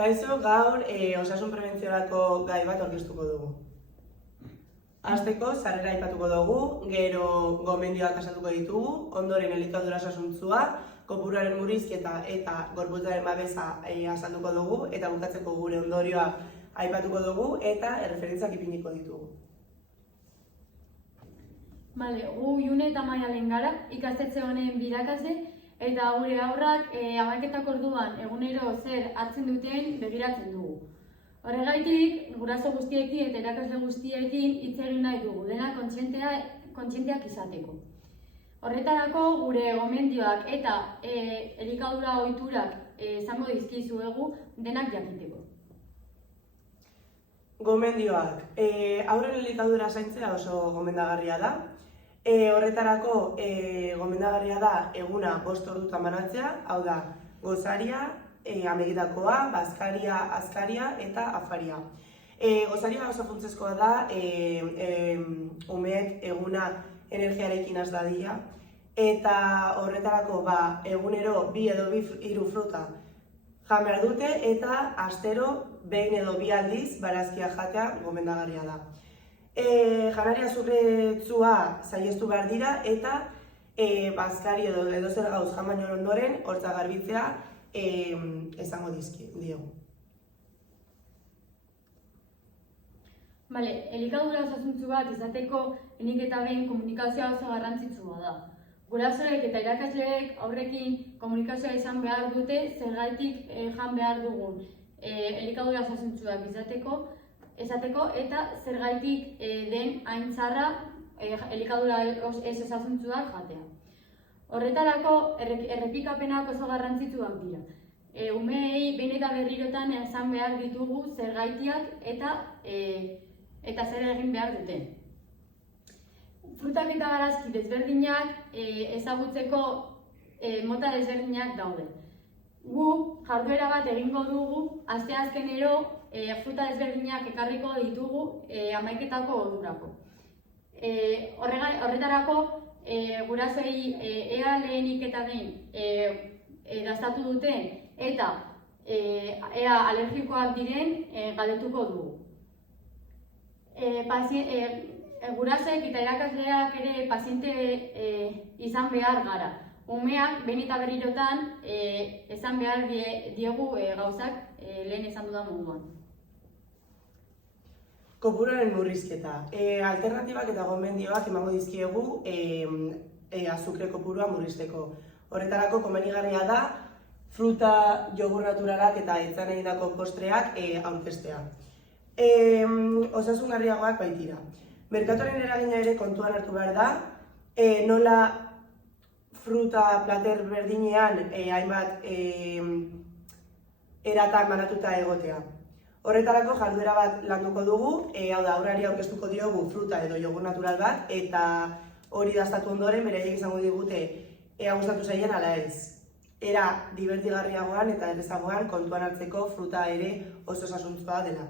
Kaixo, gaur osasun prebentziorako gai bat aurkeztuko dugu. Hasteko, sarrera aipatuko dugu, gero gomendioak azalduko ditugu, ondoren elikadura osasuntsua, kopuruaren murrizketa eta gorputzaren babesa azalduko dugu, eta bukatzeko gure ondorioa aipatuko dugu eta erreferentziak ipiniko ditugu. Gu June eta Maialen gara, ikastetxe honen birakasle, eta gure haurrak hamaiketak orduan egunero zer hartzen duten begiratzen dugu. Horregaitik, guraso guztiekin eta irakasle guztiekin hitz egin nahi dugu, dena kontzienteak izateko. Horretarako gure gomendioak eta elikadura ohiturak izango dizkizuegu denak jakiteko. Gomendioak. Haurren elikadura zaintzea oso gomendagarria da. Horretarako gomendagarria da eguna 5 ordutan banatzea, hau da, gozaria, amegitakoa, bazkaria, azkaria eta afaria. Gozaria oso funtsezkoa da umeek eguna energiarekin has dadila, eta horretarako egunero 2 edo 3 fruta jan behar dute eta astero behin edo 2 aldiz barazkia jatea gomendagarria da. Janaria azukretsua saihestu behar dira eta bazkari edo edozer gauz jan baino ondoren hortza garbitzea esango diogu. Elikadura osasuntsu bat izateko lehenik eta behin komunikazioa oso garrantzitsua da. Gurasoek eta irakasleek aurrekin komunikazioa izan behar dute zergatik jan behar dugun elikadura osasuntsuak izateko eta zergatik den hain txarra elikadura ez osasuntsuak jatea. Horretarako errepikapenak oso garrantzitsuak dira. Umeei behin eta berrirotan esan behar ditugu zergaitiak eta zer egin behar duten. Frutak eta barazki desberdinak ezagutzeko mota desberdinak daude. Gu jarduera bat egingo dugu, asteazkenero fruta desberdinak ekarriko ditugu hamaiketako ordurako. Horretarako gurasoei ea lehenik eta behin dastatu duten eta ea alergikoak diren galdetuko dugu. Gurasoek eta irakasleak ere paziente izan behar gara. Umeak behin eta berrirotan esan behar diegu gauzak lehen esan dudan moduan. Kopuruaren murrizketa. Alternatibak eta gomendioak emango dizkiegu azukre kopurua murrizteko. Horretarako komenigarria da fruta, jogur naturalak eta etzan egindako postreak aurkeztea. Osasungarriagoak baitira. Merkatuaren eragina ere kontuan hartu behar da, nola fruta plater berdinean hainbat eratan banatuta egotea. Horretarako jarduera bat landuko dugu, hau da, haurrari aurkeztuko diogu fruta edo jogur natural bat, eta hori dastatu ondoren beraiek izango digute ea gustatu zaien ala ez. Era divertigarriagoan eta errezagoan kontuan hartzeko fruta ere oso osasuntsua dela.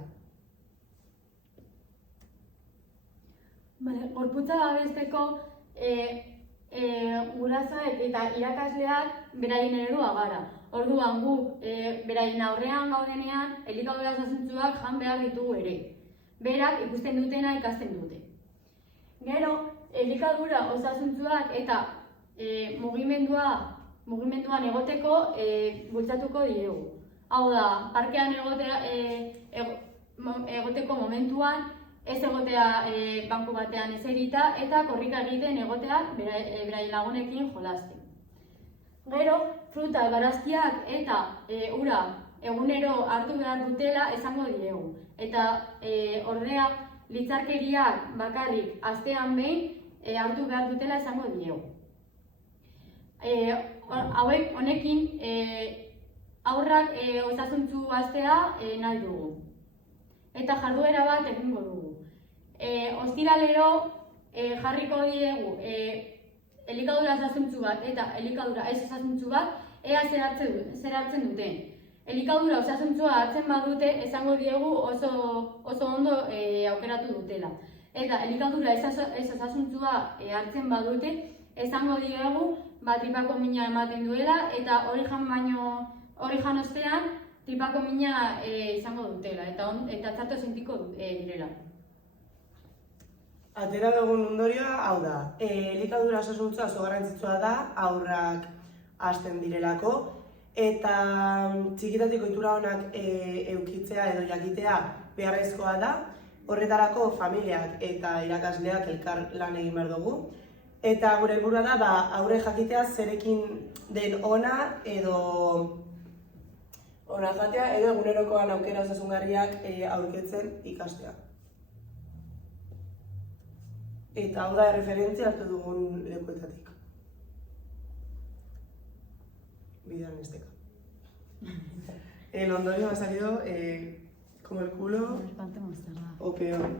Gorputza babesteko gurasoek eta irakasleak beraien eredua gara. Orduan guk beraien aurrean gaudenean elikadura osasuntsuak jan behar ditugu ere. Berak ikusten dutena ikasten dute. Gero, elikadura osasuntsuak eta mugimenduan egoteko bultzatuko diegu. Hau da, parkean egoteko momentuan ez egotea banku batean eserita eta korrika egiten egotea beraien lagunekin jolasten. Gero, fruta, barazkiak eta ura egunero hartu behar dutela esango diegu. Eta ordea, litzarkeriak bakarrik astean behin hartu behar dutela esango diegu. Honekin haurrak osasuntsu hastea nahi dugu. Eta jarduera bat egingo dugu. Ostiralero jarriko diegu elikadura osasuntsu bat eta elikadura ez osasuntsu bat ea zer hartzen duten. Elikadura osasuntsua hartzen badute esango diegu oso ondo aukeratu dutela. Eta elikadura ez osasuntsua hartzen badute esango diegu tripako mina ematen duela eta hori jan ostean tipako mina izango dutela, eta txarto sentiko direla. Atera dugun ondorioa, hau da, elikadura osasuntsua oso garrantzitsua da, haurrak hasten direlako, eta txikitatik ohitura onak eukitzea edo jakitea beharrezkoa da, horretarako familiak eta irakasleak elkar lan egin behar dugu, eta gure helburua da, aurre jakitea zerekin den ona edo ona jatea edo egunerokoan aukera osasungarriak aurkitzen ikastea. Eta hau da erreferentzia hartu dugun lekuetatik. Bidean esteka. El ondorio ha salido como el culo o peor.